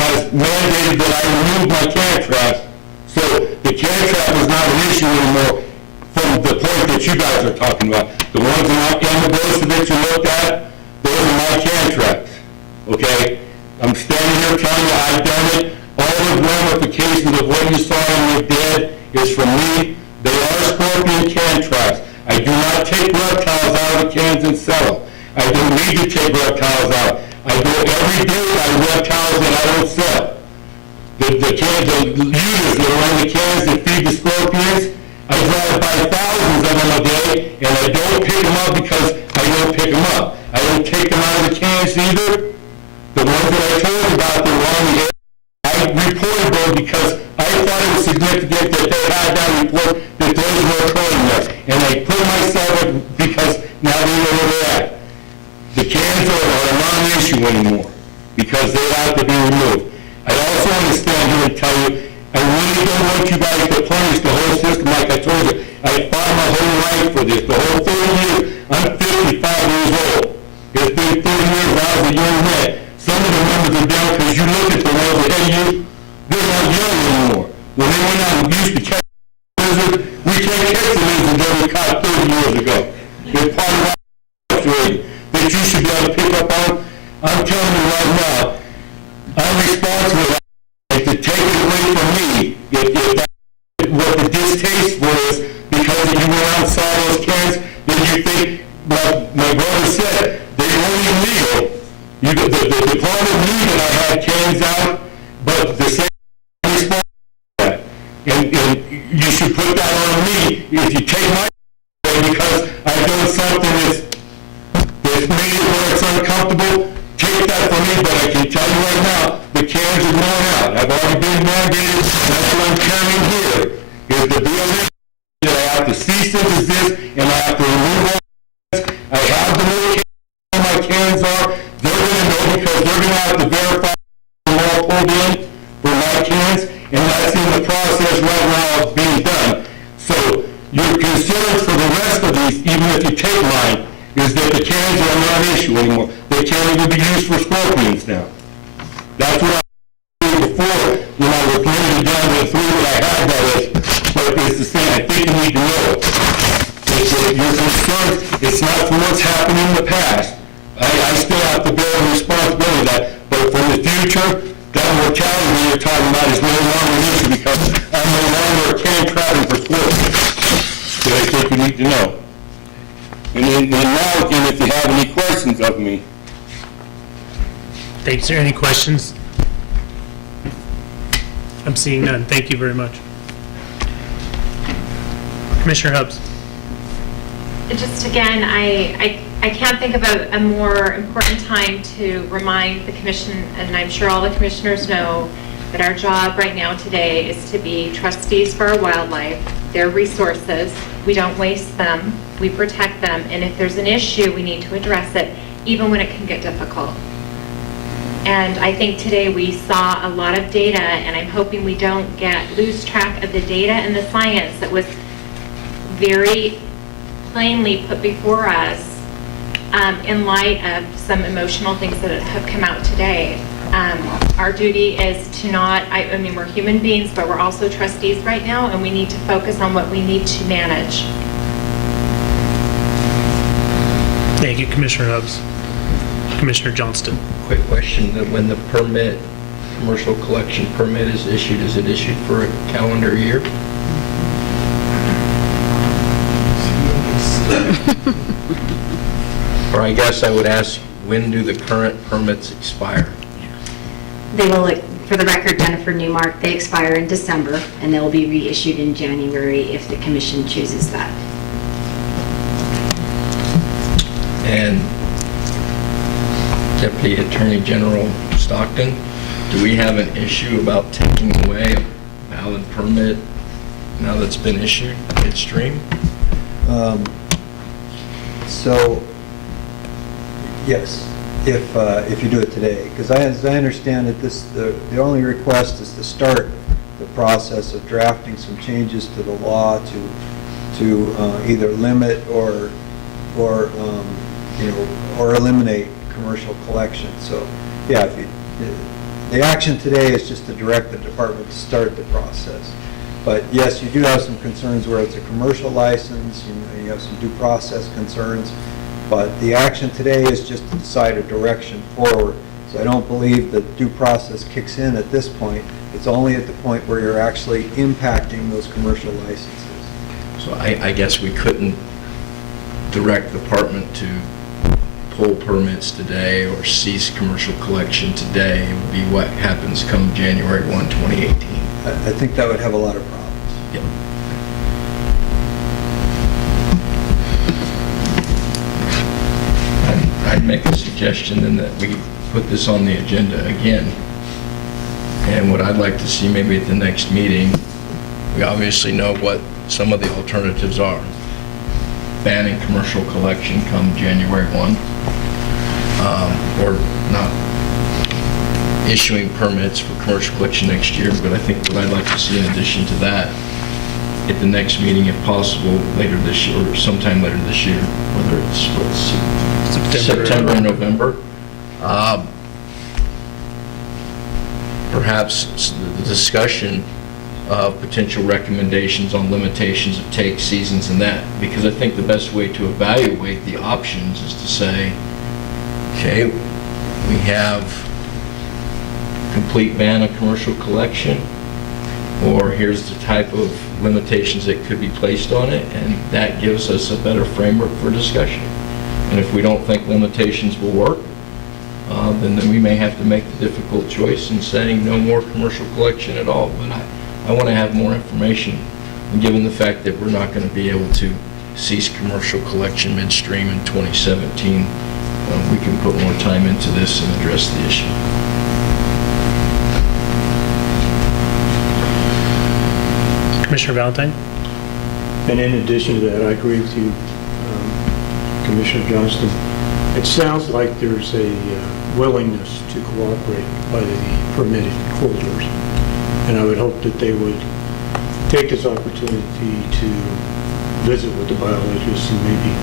has mandated that I remove my can traps. So the can trap is not an issue anymore from the point that you guys are talking about. The ones in the brochure that you looked at, those are my can traps, okay? I'm standing here telling you I've done it. All the ramifications of what you saw in your dead is from me. They are scorpion can traps. I do not take reptiles out of the cans and sell them. I don't need to take reptiles out. I go every day by reptiles that I don't sell. The cans, the users that are in the cans that feed the scorpions, I drive by thousands of them a day, and I don't pick them up because I don't pick them up. I don't take them out of the cans either. The ones that I told you about, they're on the air. I reported them because I thought it was significant that they had that report that those were occurring there. And I put myself in because now they know where they're at. The cans are a non-issue anymore because they have to be removed. I also want to stand here and tell you, I really don't want you guys to punish the whole system like I told you. I fought my whole life for this, the whole 30 years. I'm 55 years old. It's been 30 years when I was a young man. Some of the numbers are down because you look at the ones ahead of you, they're not young anymore. When they went out and used to catch lizards, we can't catch the lizards that we caught 30 years ago. It's part of our rate that you should be able to pick up on. I'm telling you right now, I'm responsible to take it away from me if that's what the distasteful is because you went out and saw those cans, then you think, like my brother said, they're only legal. The department knew that I had cans out, but the same response to that. And you should put that on me if you take my because I've done something that's made it where it's uncomfortable. Take that from me, but I can tell you right now, the cans are going out. I've already been mandated. That's what I'm carrying here. Is the BLM that I have to cease and desist, and I have to remove all cans. I have the little cans where my cans are. They're going to know because they're going to have to verify them all pulled in for my cans, and that's in the process right now of being done. So your concerns for the rest of these, even if you take mine, is that the cans are not an issue anymore. They can't even be used for scorpions now. That's what I did before when I was limited down to the three that I had that is. But it's the same. I think you need to know. Your concerns, it's not for what's happened in the past. I still have to bear the responsibility of that. But for the future, that mortality you're talking about is no longer an issue because I'm no longer a can trapping for scorpions. So I think you need to know. And now, again, if you have any questions of me. Thanks, sir. Any questions? I'm seeing none. Thank you very much. Commissioner Hubbs. Just again, I can't think of a more important time to remind the commission, and I'm sure all the commissioners know, that our job right now today is to be trustees for our wildlife, their resources. We don't waste them, we protect them, and if there's an issue, we need to address it, even when it can get difficult. And I think today we saw a lot of data, and I'm hoping we don't lose track of the data and the science that was very plainly put before us in light of some emotional things that have come out today. Our duty is to not, I mean, we're human beings, but we're also trustees right now, and we need to focus on what we need to manage. Thank you, Commissioner Hubbs. Commissioner Johnston. Quick question, that when the permit, commercial collection permit is it issued for a calendar year? Or I guess I would ask, when do the current permits expire? They will, for the record, Jennifer Newmark, they expire in December, and they'll be reissued in January if the commission chooses that. And Deputy Attorney General Stockton, do we have an issue about taking away a valid permit now that's been issued midstream? So, yes, if you do it today, because as I understand it, the only request is to start the process of drafting some changes to the law to either limit or eliminate commercial collection. So, yeah, The action today is just to direct the department to start the process. But yes, you do have some concerns where it's a commercial license, you have some due process concerns, but the action today is just to decide a direction forward. So I don't believe that due process kicks in at this point. It's only at the point where you're actually impacting those commercial licenses. So I guess we couldn't direct the department to pull permits today or cease commercial collection today. It would be what happens come January 1, 2018. I think that would have a lot of problems. Yep. I'd make a suggestion then that we put this on the agenda again. And what I'd like to see maybe at the next meeting, we obviously know what some of the alternatives are. Banning commercial collection come January 1, or not issuing permits for commercial collection next year, but I think what I'd like to see in addition to that, at the next meeting, if possible, later this year, or sometime later this year, whether it's September or November, perhaps the discussion of potential recommendations on limitations of take seasons and that, because I think the best way to evaluate the options is to say, okay, we have complete ban on commercial collection, or here's the type of limitations that could be placed on it, and that gives us a better framework for discussion. And if we don't think limitations will work, then we may have to make the difficult choice in saying no more commercial collection at all. But I want to have more information, and given the fact that we're not going to be able to cease commercial collection midstream in 2017, we can put more time into this and address the issue. Commissioner Valentine? And in addition to that, I agree with you, Commissioner Johnston. It sounds like there's a willingness to cooperate by the permitted holders. And I would hope that they would take this opportunity to visit with the biologists and maybe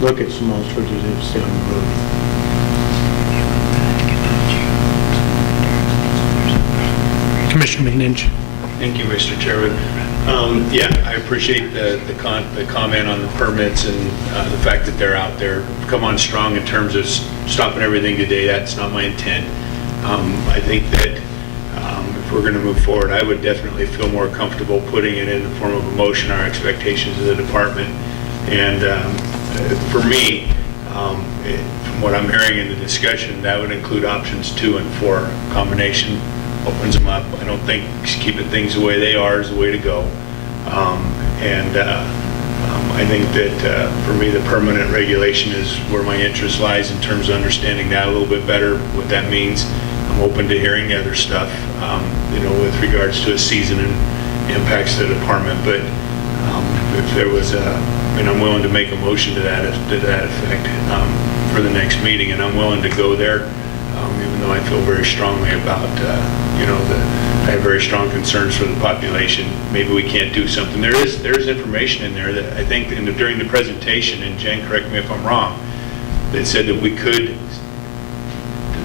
look at some alternatives down the road. Commissioner McNinch? Thank you, Mr. Chairman. Yeah, I appreciate the comment on the permits and the fact that they're out there. Come on strong in terms of stopping everything today. That's not my intent. I think that if we're going to move forward, I would definitely feel more comfortable putting it in the form of a motion, our expectations of the department. And for me, from what I'm hearing in the discussion, that would include options 2 and 4. Combination opens them up. I don't think keeping things the way they are is the way to go. I think that for me, the permanent regulation is where my interest lies in terms of understanding that a little bit better, what that means. I'm open to hearing the other stuff, with regards to a season and impacts to the department. But if there was I'm willing to make a motion to that effect for the next meeting, and I'm willing to go there, even though I feel very strongly about, I have very strong concerns for the population. Maybe we can't do something. There is information in there that I think during the presentation, and Jen, correct me if I'm wrong, that said that we could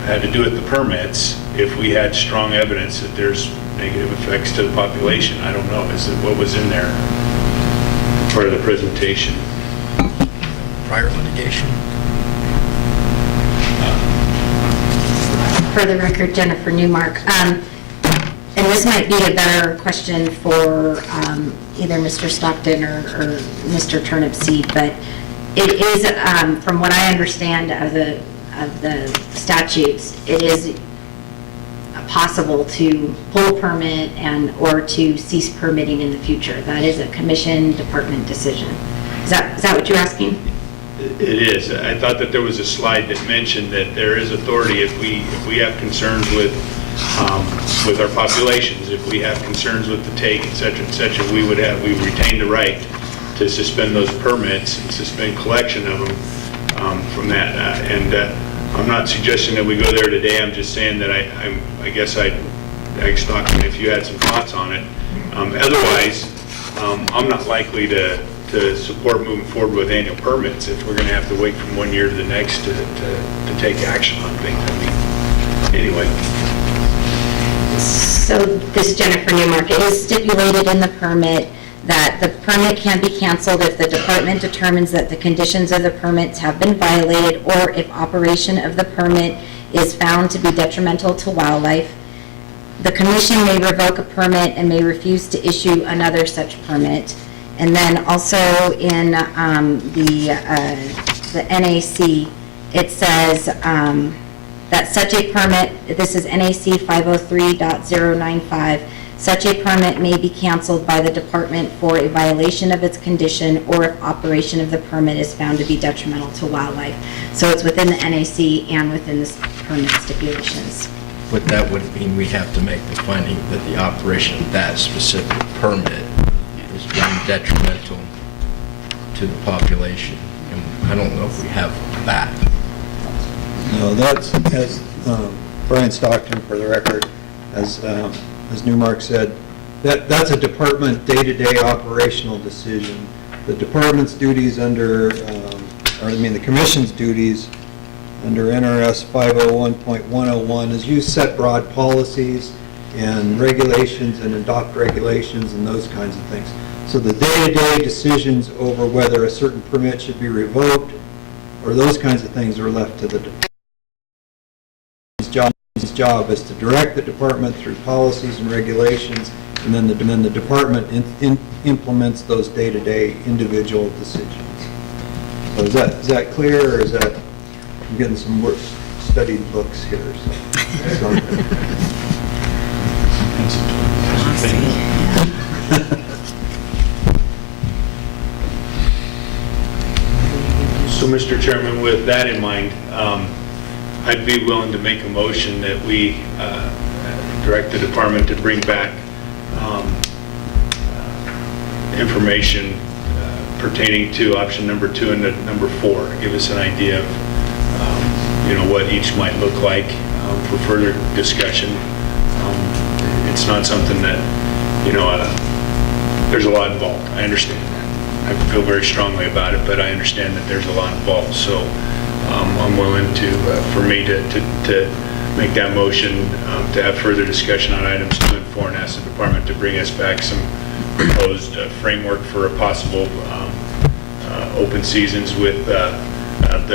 have to do with the permits if we had strong evidence that there's negative effects to the population. I don't know. Is it what was in there part of the presentation? Prior litigation. For the record, Jennifer Newmark. And this might be a better question for either Mr. Stockton or Mr. Turnipseed, but it is, from what I understand of the statutes, it is possible to pull a permit or to cease permitting in the future. That is a commission department decision. Is that what you're asking? It is. I thought that there was a slide that mentioned that there is authority if we have concerns with our populations, if we have concerns with the take, et cetera, we retain the right to suspend those permits and suspend collection of them from that. I'm not suggesting that we go there today. I'm just saying that I guess I'd ask Stockton if you had some thoughts on it. Otherwise, I'm not likely to support moving forward with annual permits if we're going to have to wait from one year to the next to take action on things. Anyway. So this is Jennifer Newmark. It is stipulated in the permit that the permit can be canceled if the department determines that the conditions of the permits have been violated or if operation of the permit is found to be detrimental to wildlife. The commission may revoke a permit and may refuse to issue another such permit. And then also in the NAC, it says that such a permit, this is NAC 503.095, such a permit may be canceled by the department for a violation of its condition or if operation of the permit is found to be detrimental to wildlife. So it's within the NAC and within the permit stipulations. But that would mean we have to make the finding that the operation of that specific permit is being detrimental to the population. And I don't know if we have that. No, that's, as Brian Stockton, for the record, as Newmark said, that's a department day-to-day operational decision. The department's duties under, the commission's duties under NRS 501.101 is you set broad policies and regulations and adopt regulations and those kinds of things. So the day-to-day decisions over whether a certain permit should be revoked or those kinds of things are left to the department's job. His job is to direct the department through policies and regulations, and then the department implements those day-to-day individual decisions. So is that clear, or is that, I'm getting some work studied books here. So. So, Mr. Chairman, with that in mind, I'd be willing to make a motion that we direct the department to bring back information pertaining to option number 2 and number 4. Give us an idea of, what each might look like for further discussion. It's not something that, there's a lot involved. I understand that. I feel very strongly about it, but I understand that there's a lot involved. So I'm willing for me to make that motion to have further discussion on items 2 and 4 and ask the department to bring us back some proposed framework for a possible open seasons with that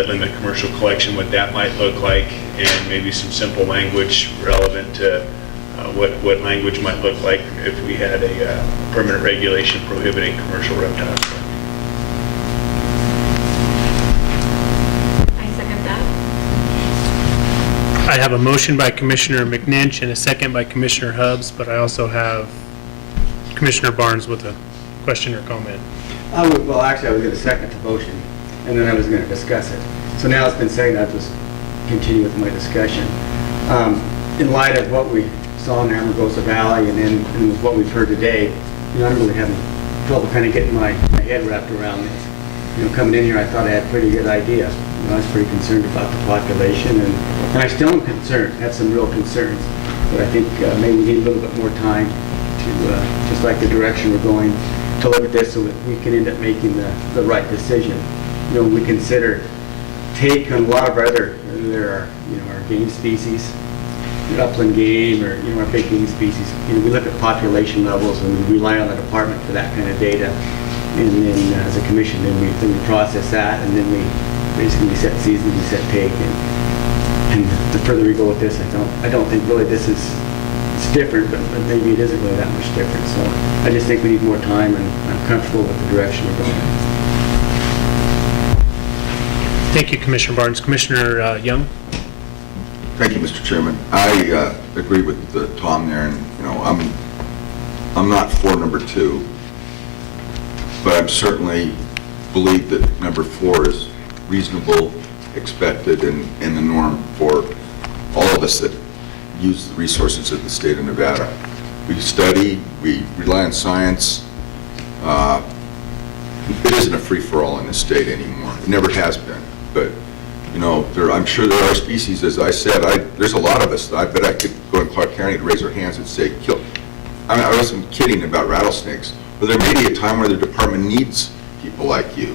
limit commercial collection, what that might look like, and maybe some simple language relevant to what language might look like if we had a permanent regulation prohibiting commercial reptiles. I second that. I have a motion by Commissioner McNinch and a second by Commissioner Hubbs, but I also have Commissioner Barnes with a question or comment. Well, actually, I was going to second the motion, and then I was going to discuss it. So now it's been seconded, I'll just continue with my discussion. In light of what we saw in Amargosa Valley and then with what we've heard today, I'm really having trouble kind of getting my head wrapped around this. Coming in here, I thought I had a pretty good idea. I was pretty concerned about the population, and I still am concerned, have some real concerns. But I think maybe we need a little bit more time to, just like the direction we're going, to look at this so that we can end up making the right decision. We consider take on a lot of our other, whether there are, our game species, the upland game, or, our big game species. We look at population levels and we rely on the department for that kind of data. And then as a commission, then we process that, and then we basically set seasons, we set take. And the further we go with this, I don't think really this is, it's different, but maybe it isn't really that much different. So I just think we need more time, and I'm comfortable with the direction we're going in. Thank you, Commissioner Barnes. Commissioner Young? Thank you, Mr. Chairman. I agree with Tom there, and I'm not for number 2, but I certainly believe that number 4 is reasonable, expected, and the norm for all of us that use the resources of the state of Nevada. We study, we rely on science. It isn't a free-for-all in the state anymore. It never has been, but I'm sure there are species, as I said, there's a lot of us, I bet I could go in Clark County to raise our hands and say, kill. I wasn't kidding about rattlesnakes, but there may be a time where the department needs people like you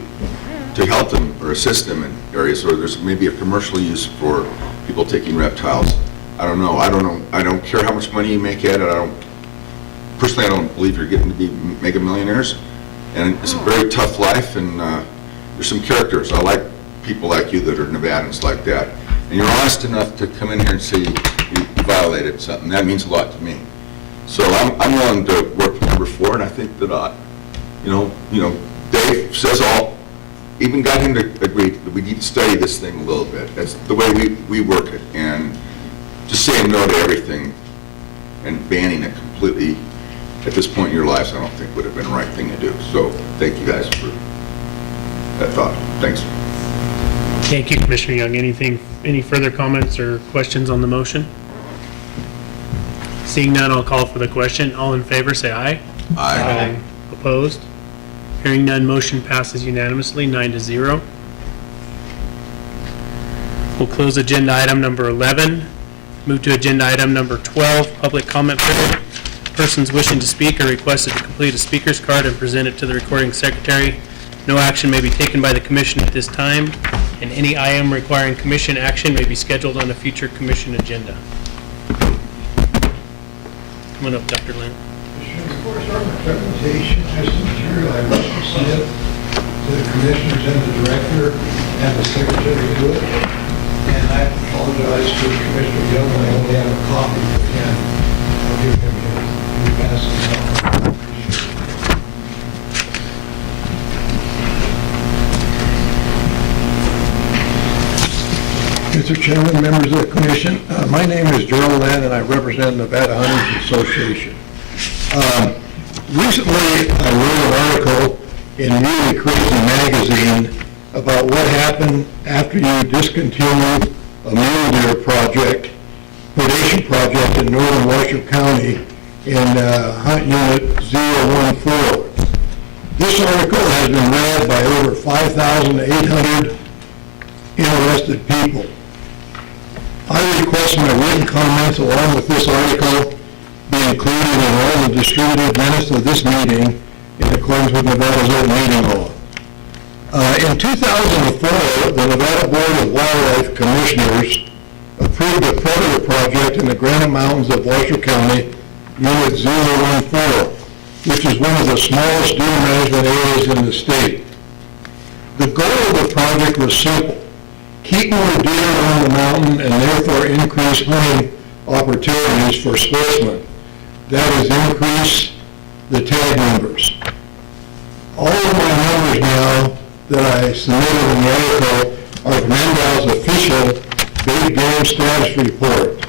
to help them or assist them in areas where there's maybe a commercial use for people taking reptiles. I don't know. I don't care how much money you make at it. Personally, I don't believe you're getting to be mega millionaires. And it's a very tough life, and there's some characters. I like people like you that are Nevadans like that. And you're honest enough to come in here and say you violated something. That means a lot to me. So I'm willing to work with number 4, and I think that, Dave says even got him to agree that we need to study this thing a little bit. That's the way we work it. And just saying no to everything and banning it completely at this point in your lives, I don't think would have been the right thing to do. So thank you guys for that thought. Thanks. Thank you, Commissioner Young. Any further comments or questions on the motion? Seeing none, I'll call for the question. All in favor, say aye. Aye. Opposed? Hearing none, motion passes unanimously, 9-0. We'll close agenda item number 11. Move to agenda item number 12, public comment period. Persons wishing to speak are requested to complete a speaker's card and present it to the recording secretary. No action may be taken by the commission at this time, and any item requiring commission action may be scheduled on a future commission agenda. Come on up, Dr. Lynn. Before I start my presentation, just the material I wish to submit to the commissioners and the director and the secretary do it. And I apologize to Commissioner Young, I only have a copy for him. I'll give him his. You pass it on. Mr. Chairman, members of the commission, my name is Gerald Land and I represent Nevada Hunters Association. Recently, I wrote an article in Really Crazy magazine about what happened after you discontinued a mule deer predation project in northern Washoe County in Hunt Unit 014. This article has been read by over 5,800 interested people. I request my written comments along with this article be included in all the distributed minutes of this meeting in accordance with Nevada's open meeting law. In 2004, the Nevada Board of Wildlife Commissioners approved a predator project in the Granite Mountains of Washoe County, Unit 014, which is one of the smallest deer management areas in the state. The goal of the project was simple: keep more deer on the mountain and therefore increase hunting opportunities for sportsmen. That is, increase the tag numbers. All of my numbers now that I submitted in the article are from NDOW's official big game status report,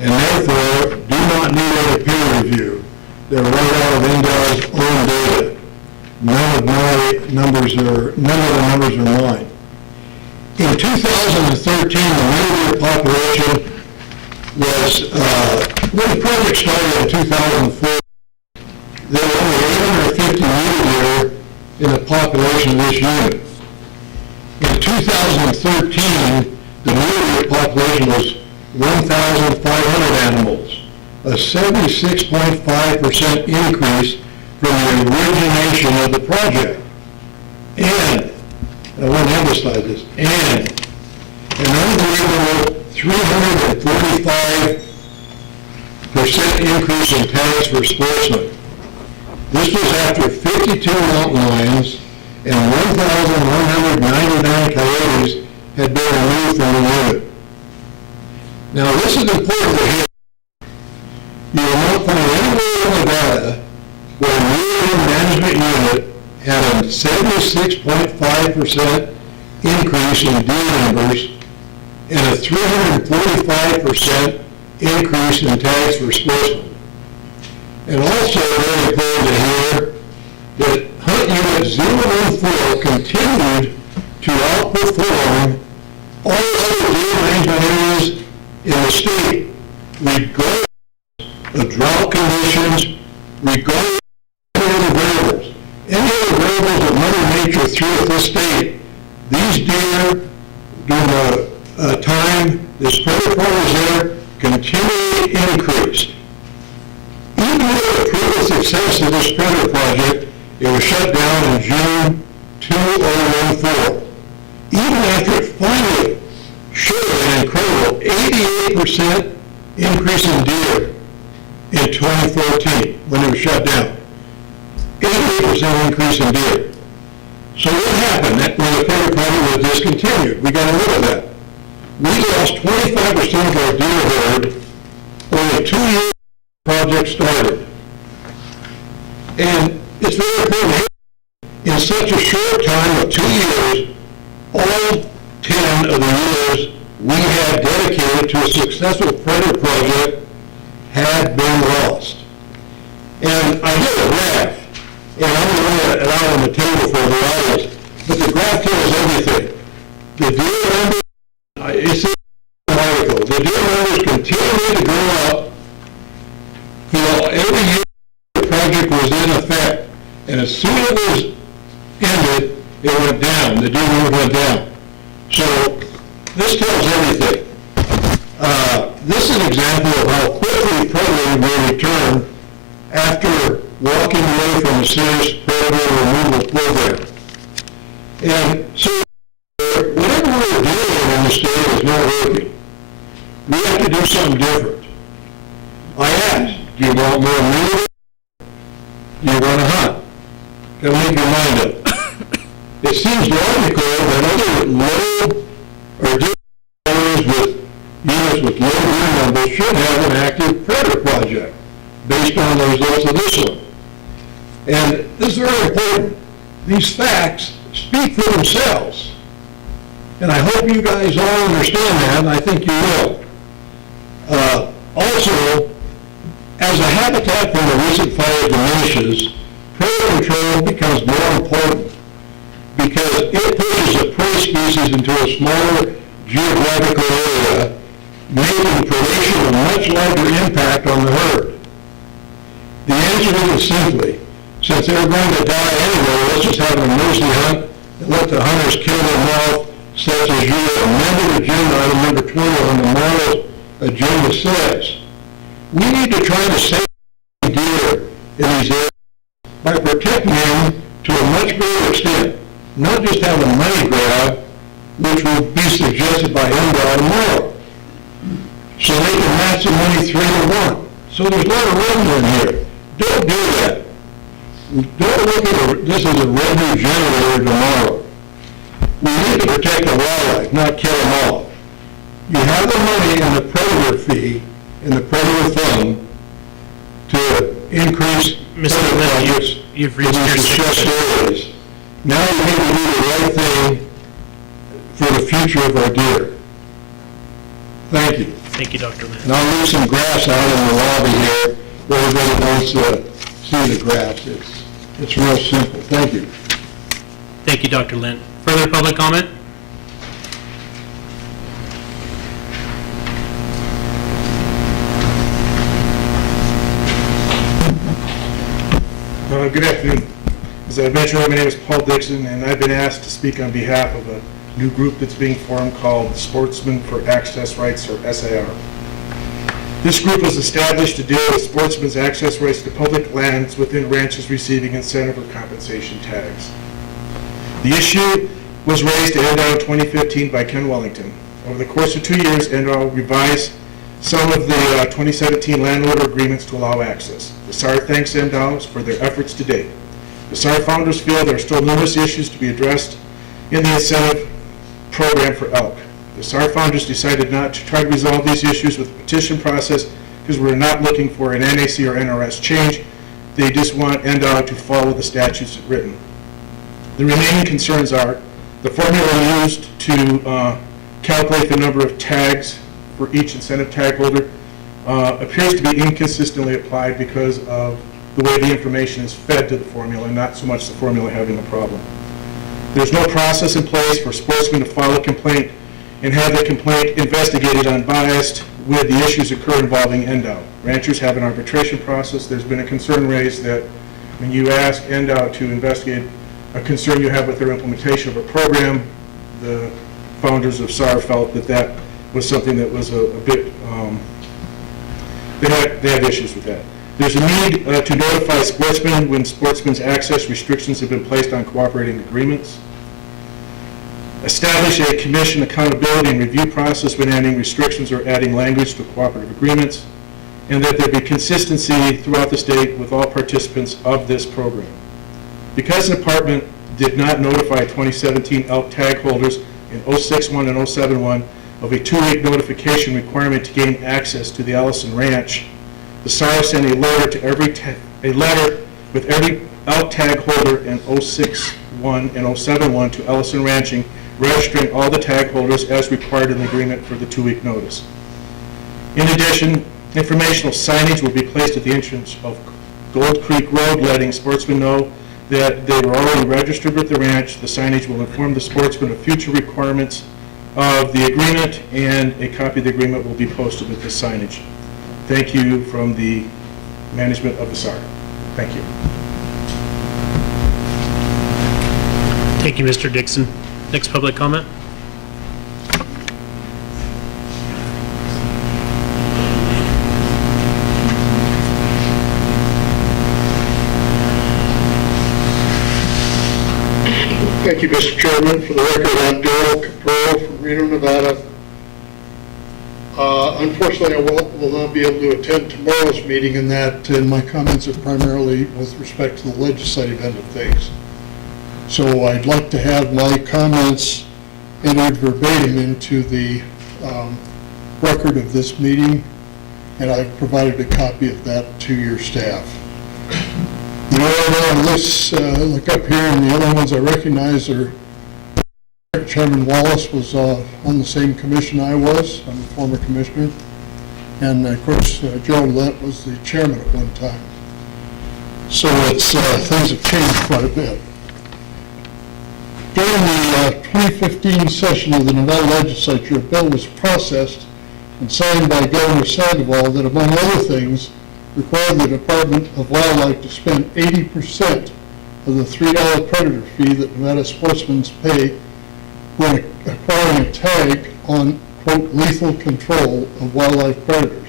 and therefore do not need any peer review. They're right out of NDOW's own data. None of the numbers are mine. In 2013, the mule deer population was, when the project started in 2004, there were only 850 mule deer in the population of this unit. In 2013, the mule deer population was 1,500 animals, a 76.5% increase from the origination of the project. And I want to emphasize this, and an unbelievable 345% increase in tags for sportsmen. This was after 52 mountain lions and 1,199 coyotes had been removed from the unit. Now this is important to hear. You will not find anywhere in Nevada where a mule deer management unit had a 76.5% increase in deer numbers and a 345% increase in tags for sportsmen. And also very important to hear that Hunt Unit 014 continued to outperform all other deer management areas in the state, regardless of drought conditions, regardless of any other variables. Any other variables that Mother Nature threw at this state, these deer, during the time this predator was there, continually increased. Even with the proven success of this predator project, it was shut down in June 2014. Even after it finally showed an incredible 88% increase in deer in 2014, when it was shut down. 88% increase in deer. So what happened when the Porter Project was discontinued? We got rid of that. We lost 25% of our deer herd only 2 years the project started. And it's very important, in such a short time of 2 years, all 10 of the years we had dedicated to a successful predator project had been lost. And I did a graph, and I'm going to lay it out on the table for the audience, but the graph tells everything. The deer numbers, it's in the article, the deer numbers continue to go up every year the project was in effect, and as soon as it was ended, it went down, the deer number went down. So this tells everything. This is an example of how quickly predator will return after walking away from a serious predator removal program. And so whatever we're doing in the state is not working. We have to do something different. I asked, do you want more meat? Do you want to hunt? Gotta make your mind up. It seems logical that other low or deer owners with units with low deer numbers should have an active predator project based on the results of this one. And this is very important. These facts speak for themselves. And I hope you guys all understand that, and I think you will. Also, as the habitat from the recent fire diminishes, predator control becomes more important because it pushes a prey species into a smaller geographical area, making predation a much larger impact on the herd. The answer is simply, since they're going to die anyway, let's just have a mercy hunt and let the hunters kill them off, such as your amended agenda item number 20 on the model agenda says. We need to try to save deer in these areas by protecting them to a much greater extent, not just have a money grab, which will be suggested by NDOW tomorrow. So they can match the money 3-to-1. So there's a lot of revenue in here. Don't do that. Don't look at this as a revenue generator tomorrow. We need to protect the wildlife, not kill them all. You have the money in the predator fee, in the predator fund, to increase Mr. Lynn, you've reached your 6 minutes. Now we need to do the right thing for the future of our deer. Thank you. Thank you, Dr. Lynn. And I'll leave some grass out in the lobby here, where everybody wants to see the grass. It's real simple. Thank you. Thank you, Dr. Lynn. Further public comment? Good afternoon. As I mentioned, my name is Paul Dixon, and I've been asked to speak on behalf of a new group that's being formed called Sportsmen for Access Rights, or SAR. This group was established to deal with sportsmen's access rights to public lands within ranches receiving incentive or compensation tags. The issue was raised at NDOW in 2015 by Ken Wellington. Over the course of 2 years, NDOW revised some of the 2017 landowner agreements to allow access. The SAR thanks NDOW for their efforts to date. The SAR founders feel there are still numerous issues to be addressed in the incentive program for elk. The SAR founders decided not to try to resolve these issues with the petition process because we're not looking for an NAC or NRS change. They just want NDOW to follow the statutes written. The remaining concerns are the formula used to calculate the number of tags for each incentive tag holder appears to be inconsistently applied because of the way the information is fed to the formula, and not so much the formula having a problem. There's no process in place for sportsmen to file a complaint and have the complaint investigated unbiased where the issues occur involving NDOW. Ranchers have an arbitration process. There's been a concern raised that when you ask NDOW to investigate a concern you have with their implementation of a program, the founders of SAR felt that that was something that was a bit, they had issues with that. There's a need to notify sportsmen when sportsmen's access restrictions have been placed on cooperating agreements. Establish a commission accountability and review process when adding restrictions or adding language to cooperative agreements, and that there be consistency throughout the state with all participants of this program. Because the department did not notify 2017 elk tag holders in 061 and 071 of a 2-week notification requirement to gain access to the Allison Ranch, the SAR sent a letter with every elk tag holder in 061 and 071 to Allison Ranching, registering all the tag holders as required in the agreement for the 2-week notice. In addition, informational signage will be placed at the entrance of Gold Creek Road, letting sportsmen know that they were already registered with the ranch. The signage will inform the sportsmen of future requirements of the agreement, and a copy of the agreement will be posted with this signage. Thank you from the management of the SAR. Thank you. Thank you, Mr. Dixon. Next public comment? Thank you, Mr. Chairman. For the record, I'm Darrell Capro from Reno, Nevada. Unfortunately, I will not be able to attend tomorrow's meeting, and my comments are primarily with respect to the legislative end of things. So I'd like to have my comments entered verbatim into the record of this meeting, and I've provided a copy of that to your staff. The only on this, look up here, and the other ones I recognize are Chairman Wallace was on the same commission I was. I'm a former commissioner. And of course, Joe Lent was the chairman at one time. So it's things have changed quite a bit. During the 2015 session of the Nevada legislature, a bill was processed and signed by Governor Sandoval that, among other things, required the Department of Wildlife to spend 80% of the $3 predator fee that Nevada sportsmen pay when acquiring a tag on, quote, lethal control of wildlife predators.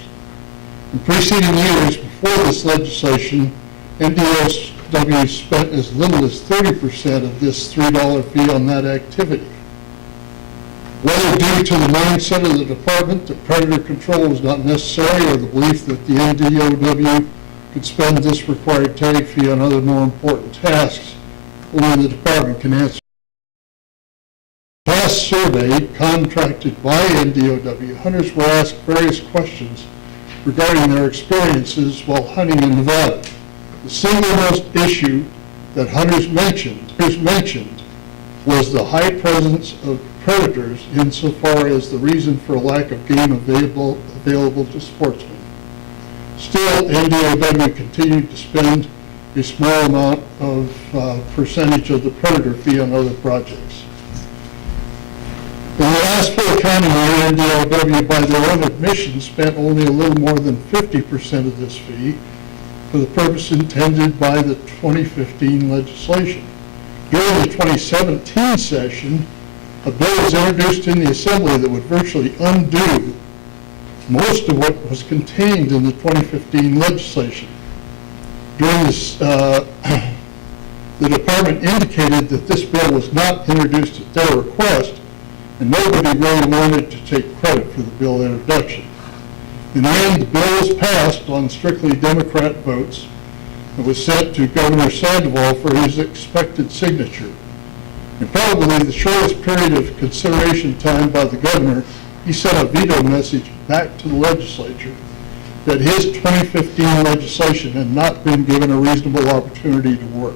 In preceding years before this legislation, NDOW spent as little as 30% of this $3 fee on that activity. Whether due to the mindset of the department that predator control was not necessary, or the belief that the NDOW could spend this required tag fee on other more important tasks, only the department can answer. Last survey contracted by NDOW, hunters were asked various questions regarding their experiences while hunting in Nevada. The single most issue that hunters mentioned was the high presence of predators insofar as the reason for a lack of game available to sportsmen. Still, NDOW continued to spend a small amount of percentage of the predator fee on other projects. In the last full accounting year, NDOW, by their own admission, spent only a little more than 50% of this fee for the purpose intended by the 2015 legislation. During the 2017 session, a bill was introduced in the Assembly that would virtually undo most of what was contained in the 2015 legislation. During this, the department indicated that this bill was not introduced at their request, and nobody really wanted to take credit for the bill introduction. In the end, the bill was passed on strictly Democrat votes and was sent to Governor Sandoval for his expected signature. In probably the shortest period of consideration time by the governor, he sent a veto message back to the legislature that his 2015 legislation had not been given a reasonable opportunity to work.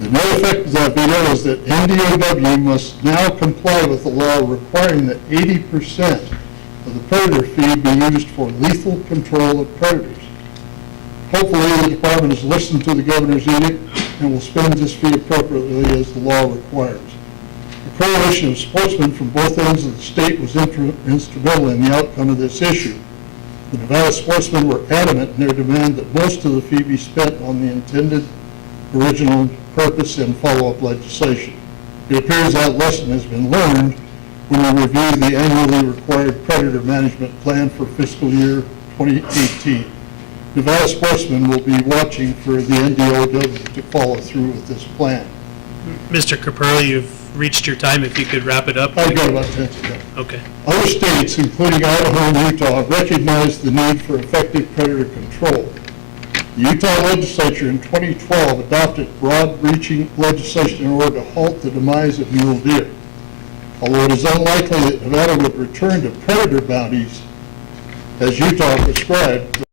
The net effect of that veto is that NDOW must now comply with the law requiring that 80% of the predator fee be used for lethal control of predators. Hopefully, the department has listened to the governor's edict and will spend this fee appropriately as the law requires. The coalition of sportsmen from both ends of the state was instrumental in the outcome of this issue. The Nevada sportsmen were adamant in their demand that most of the fee be spent on the intended original purpose and follow-up legislation. It appears that lesson has been learned when we review the annually required predator management plan for fiscal year 2018. Nevada sportsmen will be watching for the NDOW to follow through with this plan. Mr. Capurro, you've reached your time, if you could wrap it up. I've got about 10 seconds. Okay. Other states, including Idaho and Utah, have recognized the need for effective predator control. The Utah legislature in 2012 adopted broad-reaching legislation in order to halt the demise of mule deer. Although it is unlikely that Nevada would return to predator bounties as Utah prescribed,